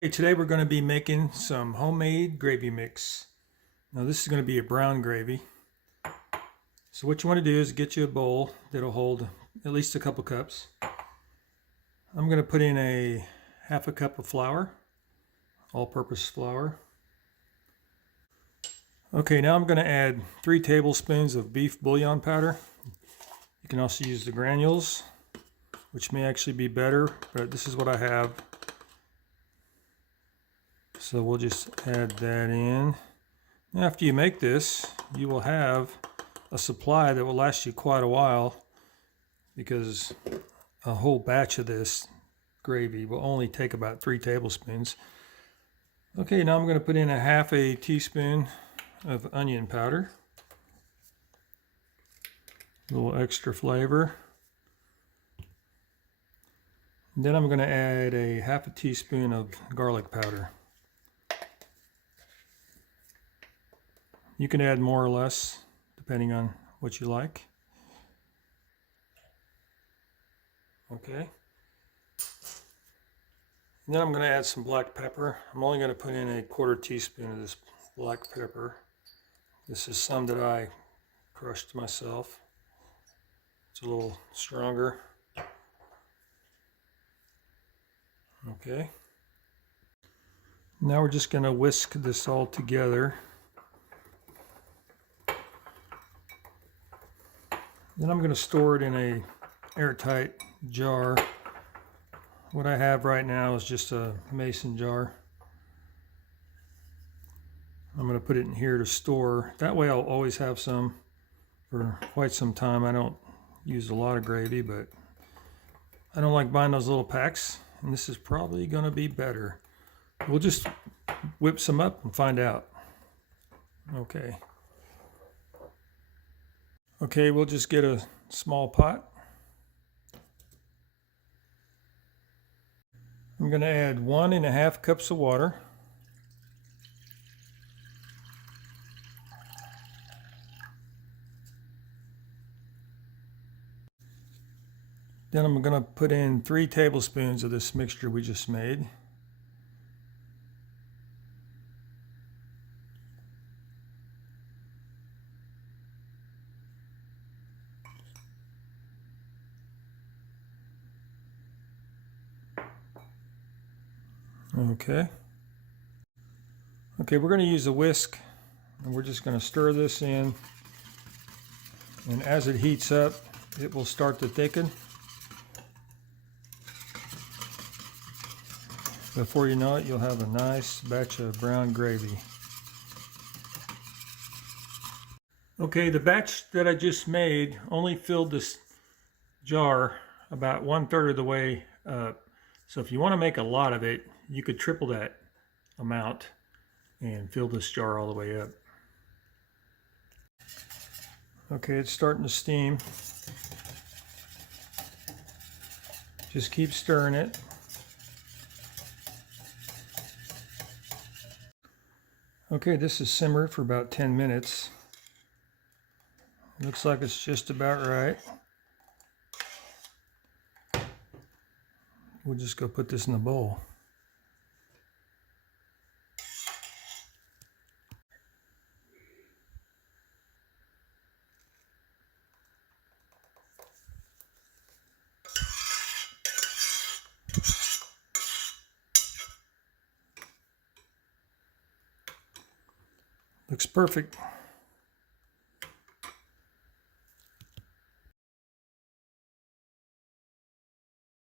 Hey, today we're going to be making some homemade gravy mix. Now this is going to be a brown gravy. So what you want to do is get you a bowl that'll hold at least a couple cups. I'm going to put in a half a cup of flour, all-purpose flour. Okay, now I'm going to add 3 tablespoons of beef bouillon powder. You can also use the granules, which may actually be better, but this is what I have. So we'll just add that in. After you make this, you will have a supply that will last you quite a while, because a whole batch of this gravy will only take about 3 tablespoons. Okay, now I'm going to put in a half a teaspoon of onion powder. A little extra flavor. And then I'm going to add a half a teaspoon of garlic powder. You can add more or less, depending on what you like. Okay. And then I'm going to add some black pepper. I'm only going to put in a 1/4 teaspoon of this black pepper. This is some that I crushed myself. It's a little stronger. Okay. Now we're just going to whisk this all together. Then I'm going to store it in a airtight jar. What I have right now is just a mason jar. I'm going to put it in here to store. That way I'll always have some for quite some time. I don't use a lot of gravy, but I don't like buying those little packs, and this is probably going to be better. We'll just whip some up and find out. Okay. Okay, we'll just get a small pot. I'm going to add 1½ cups of water. Then I'm going to put in 3 tablespoons of this mixture we just made. Okay. Okay, we're going to use a whisk, and we're just going to stir this in. And as it heats up, it will start to thicken. Before you know it, you'll have a nice batch of brown gravy. Okay, the batch that I just made only filled this jar about 1/3 of the way up. So if you want to make a lot of it, you could triple that amount and fill this jar all the way up. Okay, it's starting to steam. Just keep stirring it. Okay, this is simmered for about 10 minutes. Looks like it's just about right. We'll just go put this in a bowl. Looks perfect.